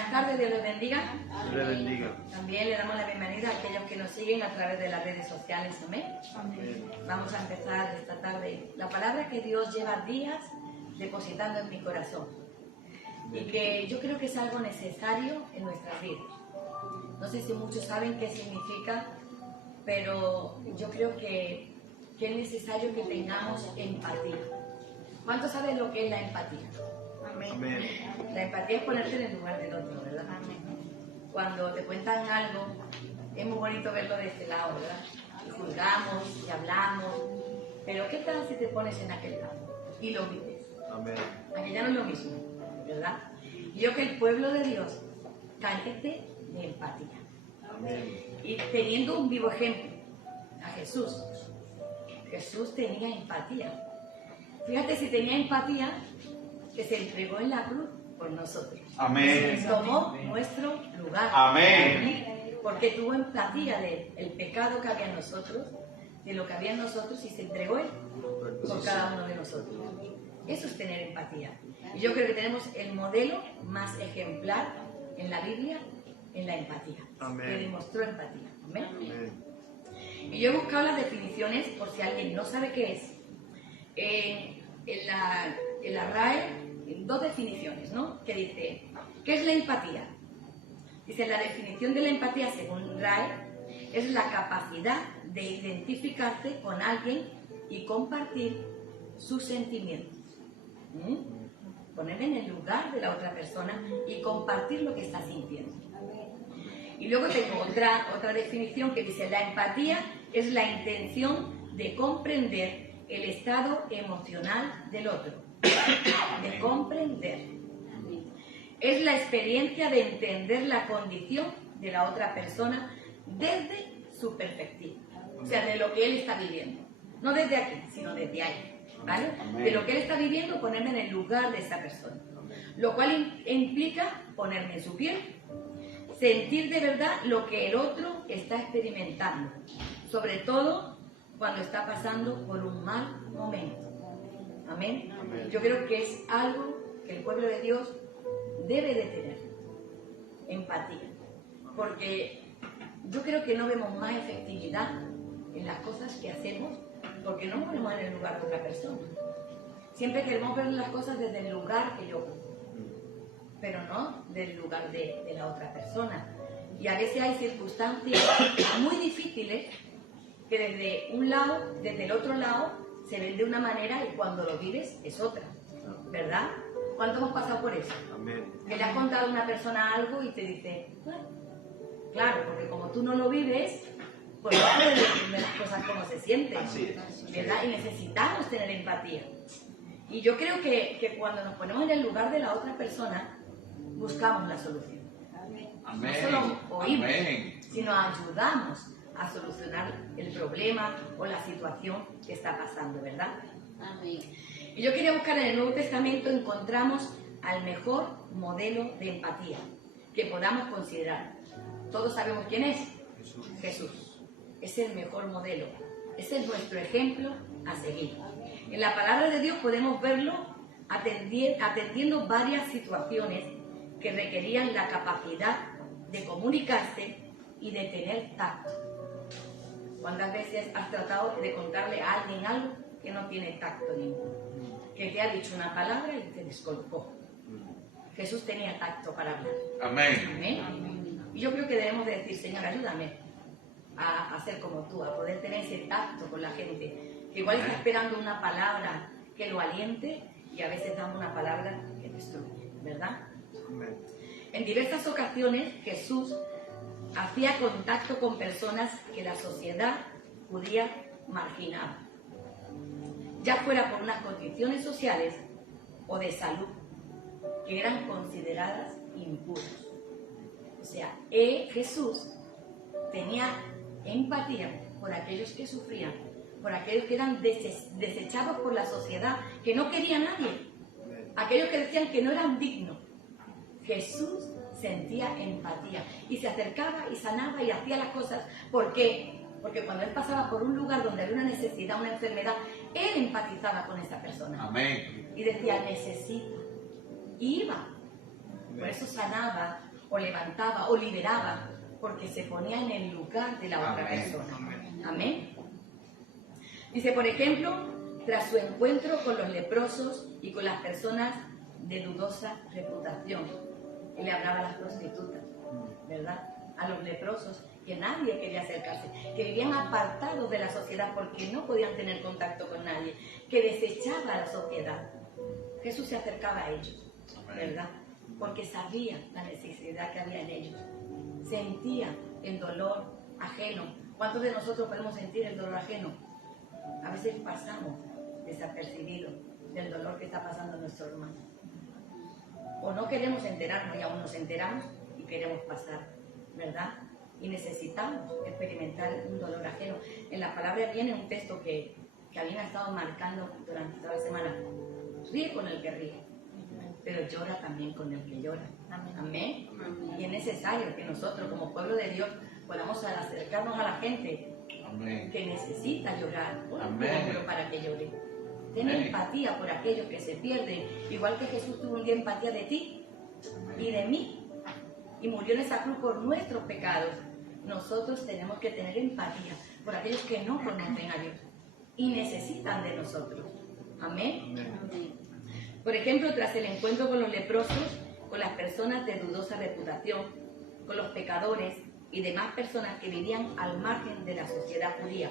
Buenas tardes, Dios les bendiga. Dios les bendiga. También le damos la bienvenida a aquellos que nos siguen a través de las redes sociales. Amén. Amén. Vamos a empezar esta tarde. La palabra que Dios lleva días depositando en mi corazón y que yo creo que es algo necesario en nuestras vidas. No sé si muchos saben qué significa, pero yo creo que es necesario que tengamos empatía. ¿Cuántos saben lo que es la empatía? Amén. La empatía es ponerte en el lugar del otro, ¿verdad? Cuando te cuentan algo, es muy bonito verlo de este lado, ¿verdad? Y juzgamos y hablamos, pero ¿qué tal si te pones en aquel lado y lo vives? Amén. Aquí ya no es lo mismo, ¿verdad? Y yo que el pueblo de Dios carece de empatía. Amén. Y teniendo un vivo ejemplo, a Jesús. Jesús tenía empatía. Fíjate si tenía empatía, que se entregó en la cruz por nosotros. Amén. Tomó nuestro lugar. Amén. Porque tuvo empatía del pecado que había en nosotros, de lo que había en nosotros, y se entregó Él por cada uno de nosotros. Eso es tener empatía. Y yo creo que tenemos el modelo más ejemplar en la Biblia, en la empatía. Amén. Que demostró empatía. Amén. Amén. Y yo he buscado las definiciones por si alguien no sabe qué es. En la RAE, dos definiciones, ¿no? Que dice, ¿qué es la empatía? Dice, la definición de la empatía según RAE es la capacidad de identificarte con alguien y compartir sus sentimientos. Ponerme en el lugar de la otra persona y compartir lo que está sintiendo. Y luego tengo otra definición que dice, la empatía es la intención de comprender el estado emocional del otro. De comprender. Es la experiencia de entender la condición de la otra persona desde su perspectiva. O sea, de lo que él está viviendo. No desde aquí, sino desde ahí. ¿Vale? De lo que él está viviendo, ponerme en el lugar de esa persona. Lo cual implica ponerme en su piel, sentir de verdad lo que el otro está experimentando, sobre todo cuando está pasando por un mal momento. Amén. Amén. Yo creo que es algo que el pueblo de Dios debe de tener, empatía, porque yo creo que no vemos más efectividad en las cosas que hacemos porque no nos ponemos en el lugar de otra persona. Siempre queremos ver las cosas desde el lugar que yo ocupo, pero no del lugar de la otra persona. Y a veces hay circunstancias muy difíciles que desde un lado, desde el otro lado, se ven de una manera y cuando lo vives es otra, ¿verdad? ¿Cuánto hemos pasado por eso? Amén. Que le has contado a una persona algo y te dice, "Bueno". Claro, porque como tú no lo vives, pues no puedes decirme las cosas como se sienten, Así es. ¿verdad? Y necesitamos tener empatía. Y yo creo que cuando nos ponemos en el lugar de la otra persona, buscamos la solución. Amén. No solo oímos, Amén. sino ayudamos a solucionar el problema o la situación que está pasando, ¿verdad? Amén. Y yo quería buscar en el Nuevo Testamento, encontramos al mejor modelo de empatía que podamos considerar. Todos sabemos quién es. Jesús. Es el mejor modelo. Ese es nuestro ejemplo a seguir. En la palabra de Dios podemos verlo atendiendo varias situaciones que requerían la capacidad de comunicarse y de tener tacto. ¿Cuántas veces has tratado de contarle a alguien algo que no tiene tacto ninguno? Que te ha dicho una palabra y te descolocó. Jesús tenía tacto para hablar. Amén. Amén. Y yo creo que debemos de decir, Señor, ayúdame a ser como tú, a poder tener ese tacto con la gente, que igual está esperando una palabra que lo aliente y a veces damos una palabra que destruye, ¿verdad? Amén. En diversas ocasiones Jesús hacía contacto con personas que la sociedad judía marginaba, ya fuera por unas condiciones sociales o de salud, que eran consideradas impuras. O sea, Jesús tenía empatía por aquellos que sufrían, por aquellos que eran desechados por la sociedad, que no quería a nadie, aquellos que decían que no eran dignos. Jesús sentía empatía y se acercaba y sanaba y hacía las cosas. ¿Por qué? Porque cuando él pasaba por un lugar donde había una necesidad, una enfermedad, él empatizaba con esa persona. Amén. Y decía, necesito. Y iba. Por eso sanaba, o levantaba, o liberaba, porque se ponía en el lugar de la otra Amén. persona. Amén. Amén. Dice, por ejemplo, tras su encuentro con los leprosos y con las personas de dudosa reputación. Él le hablaba a las prostitutas, ¿verdad? A los leprosos, que nadie quería acercarse, que vivían apartados de la sociedad porque no podían tener contacto con nadie, que desechaba a la sociedad. Jesús se acercaba a ellos, ¿verdad? Porque sabía la necesidad que había en ellos. Sentía el dolor ajeno. ¿Cuántos de nosotros podemos sentir el dolor ajeno? A veces pasamos desapercibidos del dolor que está pasando nuestro hermano. O no queremos enterarnos y aún nos enteramos y queremos pasar, ¿verdad? Y necesitamos experimentar un dolor ajeno. En la palabra viene un texto que habían estado marcando durante toda la semana. Ríe con el que ríe, pero llora también con el que llora. Amén. Y es necesario que nosotros como pueblo de Dios podamos acercarnos a la gente Amén. que necesita llorar. Amén. Pero para que llore. Ten Amén. empatía por aquellos que se pierden, igual que Jesús tuvo un día empatía de ti y de mí, y murió en esa cruz por nuestros pecados. Nosotros tenemos que tener empatía por aquellos que no conocen a Dios y necesitan de nosotros. Amén. Por ejemplo, tras el encuentro con los leprosos, con las personas de dudosa reputación, con los pecadores y demás personas que vivían al margen de la sociedad judía,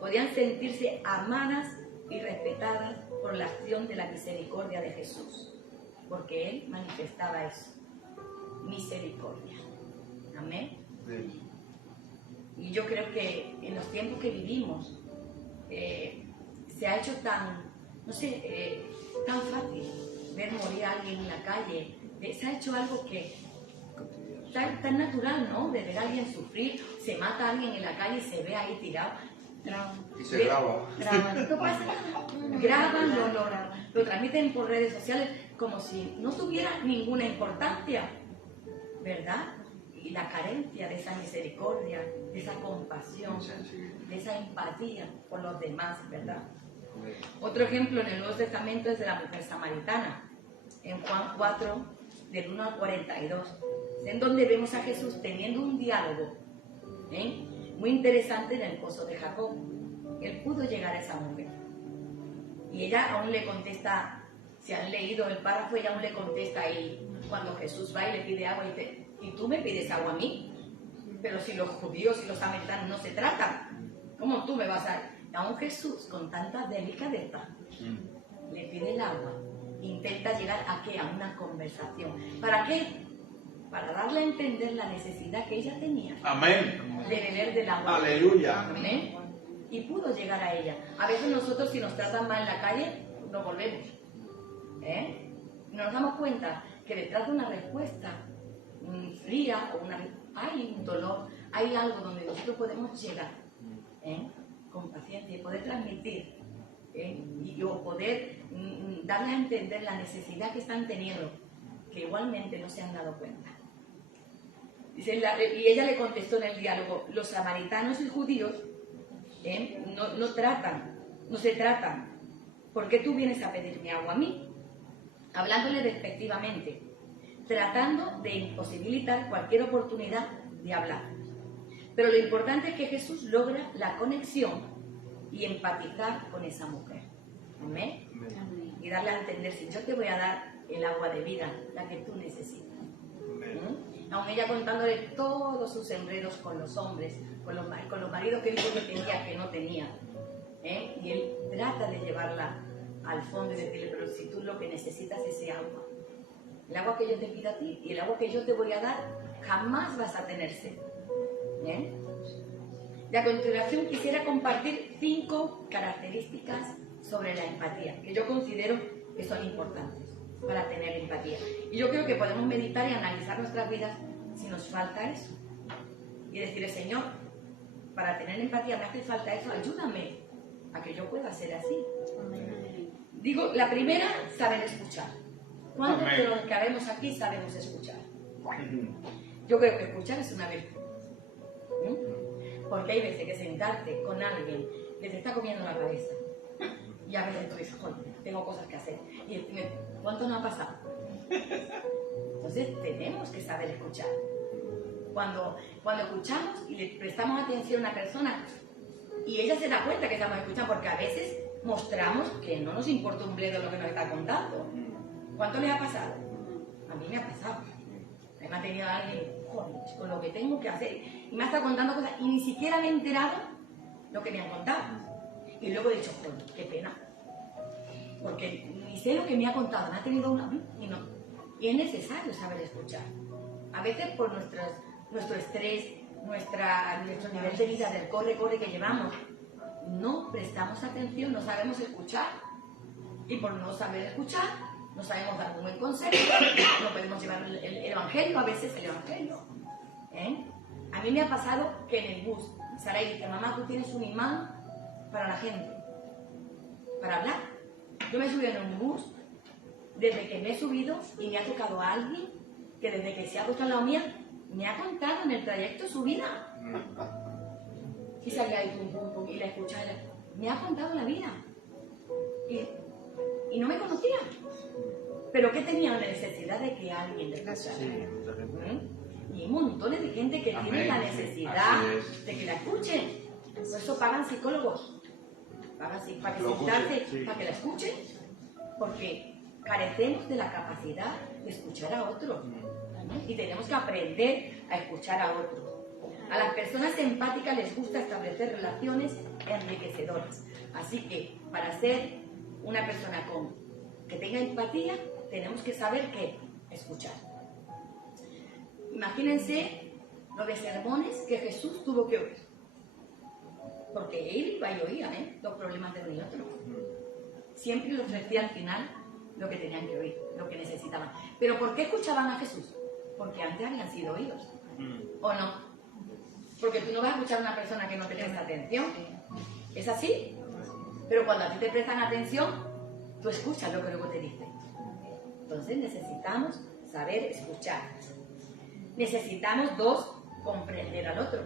podían sentirse amadas y respetadas por la acción de la misericordia de Jesús, porque Él manifestaba eso, misericordia. Amén. Y yo creo que en los tiempos que vivimos se ha hecho tan, no sé, tan fácil ver morir a alguien en la calle. Se ha hecho algo que tan natural, ¿no? De ver a alguien sufrir, se mata a alguien en la calle y se ve ahí tirado. Y se graba. No pasa nada. Graban, lo transmiten por redes sociales como si no tuviera ninguna importancia, ¿verdad? Y la carencia de esa misericordia, de esa compasión, de esa empatía por los demás, ¿verdad? Otro ejemplo en el Nuevo Testamento es de la mujer samaritana, en Juan 4, del 1 al 42, en donde vemos a Jesús teniendo un diálogo muy interesante en el pozo de Jacob. Él pudo llegar a esa mujer y ella aún le contesta, si han leído el párrafo, ella aún le contesta ahí cuando Jesús va y le pide agua y dice, ¿y tú me pides agua a mí? Pero si los judíos y los samaritanos no se tratan, ¿cómo tú me vas a...? Aún Jesús, con tanta delicadeza, le pide el agua, intenta llegar a ¿qué? A una conversación. ¿Para qué? Para darle a entender la necesidad que ella tenía Amén. de beber del agua. Aleluya. Amén. Y pudo llegar a ella. A veces nosotros, si nos tratan mal en la calle, nos volvemos. No nos damos cuenta que detrás de una respuesta fría o hay un dolor, hay algo donde nosotros podemos llegar con paciencia y poder transmitir o poder darle a entender la necesidad que están teniendo, que igualmente no se han dado cuenta. Dice, y ella le contestó en el diálogo, los samaritanos y judíos no se tratan. ¿Por qué tú vienes a pedirme agua a mí? Hablándole despectivamente, tratando de imposibilitar cualquier oportunidad de hablar. Pero lo importante es que Jesús logra la conexión y empatizar con esa mujer. ¿Amén? Y darle a entender, si yo te voy a dar el agua de vida, la que tú necesitas. Aún ella contándole todos sus enredos con los hombres, con los maridos que dijo que tenía, que no tenía. Y él trata de llevarla al fondo y decirle, pero si tú lo que necesitas es ese agua. El agua que yo te pido a ti y el agua que yo te voy a dar, jamás vas a tener sed. Y a continuación quisiera compartir 5 características sobre la empatía, que yo considero que son importantes para tener empatía. Y yo creo que podemos meditar y analizar nuestras vidas si nos falta eso. Y decirle, Señor, para tener empatía me hace falta eso, ayúdame a que yo pueda ser así. Digo, la primera, saber escuchar. ¿Cuántos de los que habemos aquí sabemos escuchar? Yo creo que escuchar es una virtud. Porque hay veces que sentarte con alguien que te está comiendo la cabeza y a veces tú dices, joder, tengo cosas que hacer. Y ¿cuánto no ha pasado? Entonces Entonces tenemos que saber escuchar. Cuando escuchamos y le prestamos atención a una persona y ella se da cuenta que estamos escuchando, porque a veces mostramos que no nos importa un bledo lo que nos está contando. ¿Cuánto les ha pasado? A mí me ha pasado. Me ha tenido alguien, joder, con lo que tengo que hacer, y me ha estado contando cosas y ni siquiera me he enterado lo que me han contado. Y luego he dicho, joder, qué pena, porque ni sé lo que me ha contado, me ha tenido una y no. Y es necesario saber escuchar. A veces por nuestro estrés, nuestro nivel de vida, del corre que llevamos, no prestamos atención, no sabemos escuchar. Y por no saber escuchar, no sabemos dar un buen consejo, no podemos llevar el evangelio, a veces el evangelio. A mí me ha pasado que en el bus, Saray dice, mamá, tú tienes un imán para la gente, para hablar. Yo me he subido en un bus, desde que me he subido y me ha tocado a alguien que desde que se ha puesto al lado mía, me ha contado en el trayecto su vida. Y salía ahí, pum, pum, pum, y la escuchaba, me ha contado la vida. Y no me conocía. Pero que tenía la necesidad de que alguien le escuchara. Y hay montones de gente que tiene la necesidad de que la escuchen. Por eso pagan psicólogos. Pagan para que sentarse, para que la escuchen. Porque carecemos de la capacidad de escuchar a otros. Y tenemos que aprender a escuchar a otros. A las personas empáticas les gusta establecer relaciones enriquecedoras. Así que para ser una persona que tenga empatía, tenemos que saber qué escuchar. Imagínense los de sermones que Jesús tuvo que oír. Porque él iba y oía los problemas de uno y otro. Siempre les ofrecía al final lo que tenían que oír, lo que necesitaban. ¿Pero por qué escuchaban a Jesús? Porque antes habían sido oídos. ¿O no? Porque tú no vas a escuchar a una persona que no te presta atención. ¿Es así? Pero cuando a ti te prestan atención, tú escuchas lo que luego te dicen. Entonces necesitamos saber escuchar. Necesitamos, 2, comprender al otro.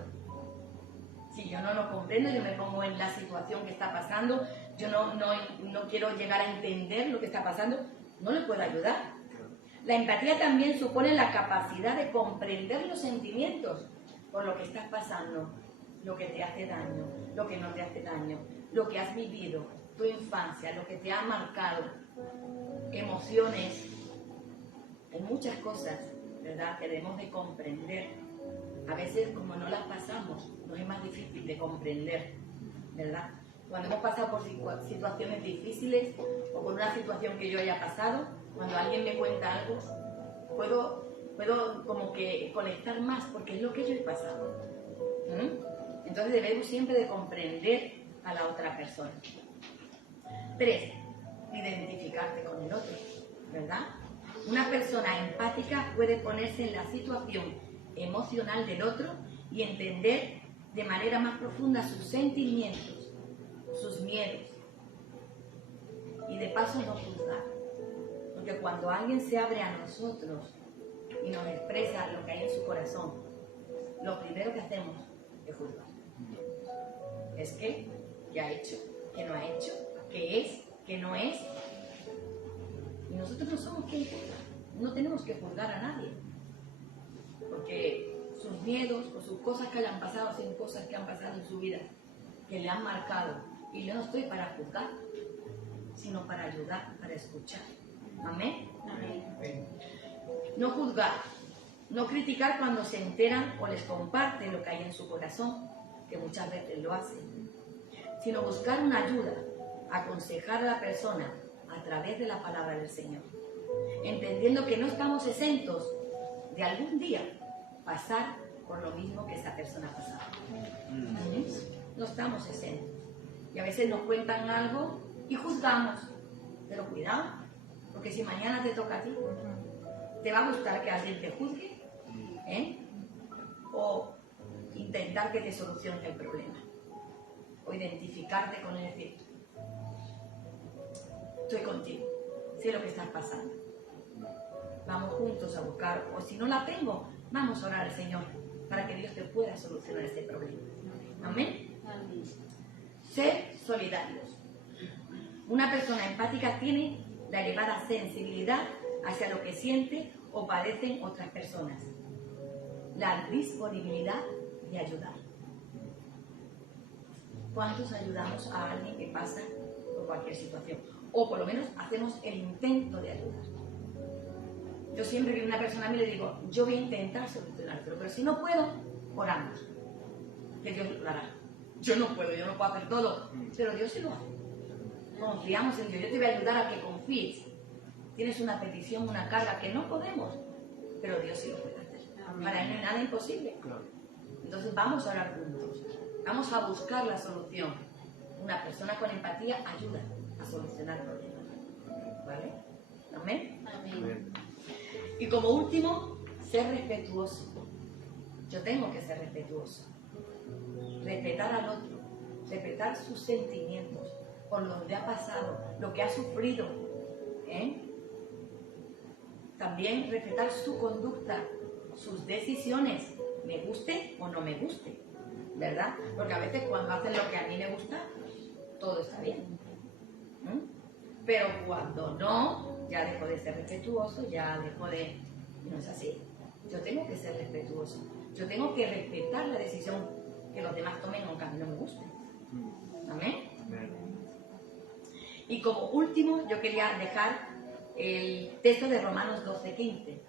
Si yo no lo comprendo, yo me pongo en la situación que está pasando, yo no quiero llegar a entender lo que está pasando, no le puedo ayudar. La empatía también supone la capacidad de comprender los sentimientos por lo que estás pasando, lo que te hace daño, lo que no te hace daño, lo que has vivido, tu infancia, lo que te ha marcado, emociones. Hay muchas cosas, ¿verdad?, que debemos de comprender. A veces, como no las pasamos, nos es más difícil de comprender, ¿verdad? Cuando hemos pasado por situaciones difíciles o por una situación que yo haya pasado, cuando alguien me cuenta algo, puedo como que conectar más porque es lo que yo he pasado. Entonces debemos siempre de comprender a la otra persona. 3, identificarte con el otro, ¿verdad? Una persona empática puede ponerse en la situación emocional del otro y entender de manera más profunda sus sentimientos, sus miedos, y de paso no juzgar, porque cuando alguien se abre a nosotros y nos expresa lo que hay en su corazón, lo primero que hacemos es juzgar. Es que, ¿qué ha hecho? ¿Qué no ha hecho? ¿Qué es? ¿Qué no es? Y nosotros no somos quien juzga, no tenemos que juzgar a nadie, porque sus miedos o sus cosas que hayan pasado son cosas que han pasado en su vida, que le han marcado. Y yo no estoy para juzgar, sino para ayudar, para escuchar. ¿Amén? Amén. No juzgar, no criticar cuando se enteran o les comparte lo que hay en su corazón, que muchas veces lo hacen, sino buscar una ayuda, aconsejar a la persona a través de la palabra del Señor, entendiendo que no estamos exentos de algún día pasar por lo mismo que esa persona ha pasado. No estamos exentos. Y a veces nos cuentan algo y juzgamos. Pero cuidado, porque si mañana te toca a ti, ¿te va a gustar que alguien te juzgue? O intentar que te solucione el problema. O identificarte con él y decir, estoy contigo, sé lo que estás pasando. Vamos juntos a buscar, o si no la tengo, vamos a orar al Señor para que Dios te pueda solucionar este problema. Amén. Amén. Ser solidarios. Una persona empática tiene la elevada sensibilidad hacia lo que siente o padecen otras personas. La disponibilidad de ayudar. ¿Cuántos ayudamos a alguien que pasa por cualquier situación? O por lo menos hacemos el intento de ayudar. Yo siempre que una persona a mí le digo, yo voy a intentar solucionarlo, pero si no puedo, oramos. Que Dios lo hará. Yo no puedo hacer todo, pero Dios sí lo hace. Confiamos en Dios. Yo te voy a ayudar a que confíes. Tienes una petición, una carga que no podemos, pero Dios sí lo puede hacer. Para Él no hay nada imposible. Entonces vamos a orar juntos. Vamos a buscar la solución. Una persona con empatía ayuda a solucionar problemas. ¿Vale? ¿Amén? Amén. Y como último, ser respetuoso. Yo tengo que ser respetuoso. Respetar al otro. Respetar sus sentimientos, por donde ha pasado, lo que ha sufrido. También respetar su conducta, sus decisiones, me guste o no me guste, ¿verdad? Porque a veces cuando hacen lo que a mí me gusta, todo está bien. Pero cuando no, ya dejo de ser respetuoso, ya dejo de... No es así. Yo tengo que ser respetuoso. Yo tengo que respetar la decisión que los demás tomen aunque a mí no me guste. ¿Amén? Y como último, yo quería dejar el texto de Romanos 12:15,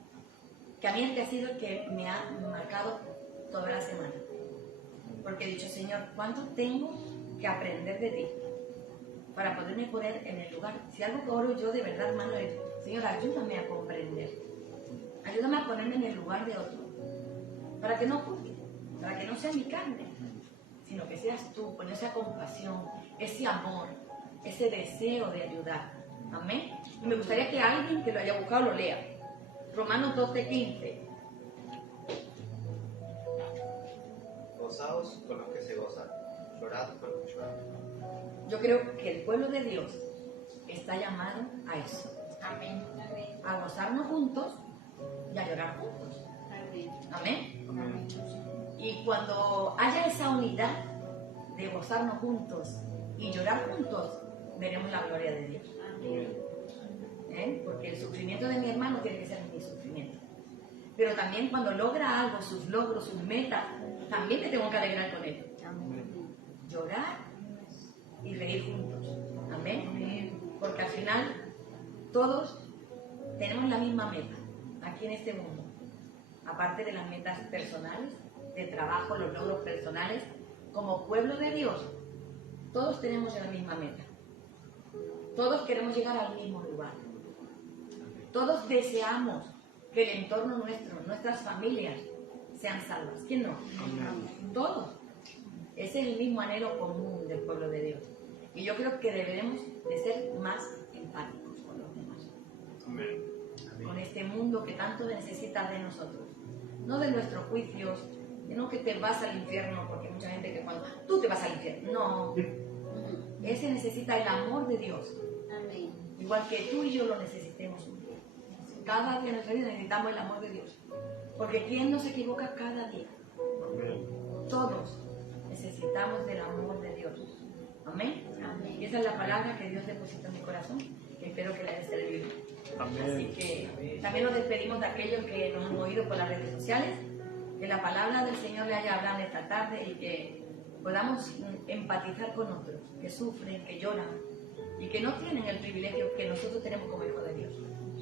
que a mí este ha sido el que me ha marcado toda la semana. Porque he dicho, Señor, ¿cuánto tengo que aprender de ti para poderme poner en el lugar? Si algo que oro yo de verdad, hermano, es, Señor, ayúdame a comprender. Ayúdame a ponerme en el lugar de otro. Para que no juzgue, para que no sea mi carne, sino que seas tú, con esa compasión, ese amor, ese deseo de ayudar. Amén. Y me gustaría que alguien que lo haya buscado lo lea. Romanos 12:15. Gozaos con los que se gozan, llorad con los que lloran. Yo creo que el pueblo de Dios está llamado a eso. Amén. A gozarnos juntos y a llorar juntos. Amén. Y cuando haya esa unidad de gozarnos juntos y llorar juntos, veremos la gloria de Dios. Porque el sufrimiento de mi hermano tiene que ser mi sufrimiento. Pero también cuando logra algo, sus logros, sus metas, también me tengo que alegrar con él. Llorar y reír juntos. Amén. Porque al final todos tenemos la misma meta aquí en este mundo. Aparte de las metas personales, de trabajo, los logros personales, como pueblo de Dios, todos tenemos la misma meta. Todos queremos llegar al mismo lugar. Todos deseamos que el entorno nuestro, nuestras familias, sean salvas. ¿Quién no? Todos. Ese es el mismo anhelo común del pueblo de Dios. Y yo creo que deberemos de ser más empáticos con los demás. Con este mundo que tanto necesita de nosotros. No de nuestros juicios, no que te vas al infierno, porque hay mucha gente que cuando tú te vas al infierno, no. Ese necesita el amor de Dios. Igual que tú y yo lo necesitemos. Cada día en nuestra vida necesitamos el amor de Dios. Porque ¿quién no se equivoca cada día? Todos necesitamos del amor de Dios. Amén. Y esa es la palabra que Dios deposita en mi corazón, que espero que le haya servido. Así que también nos despedimos de aquellos que nos han oído por las redes sociales, que la palabra del Señor le haya hablado esta tarde y que podamos empatizar con otros que sufren, que lloran y que no tienen el privilegio que nosotros tenemos como hijos de Dios.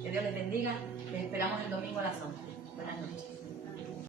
Que Dios les bendiga. Les esperamos el domingo a las 11. Buenas noches.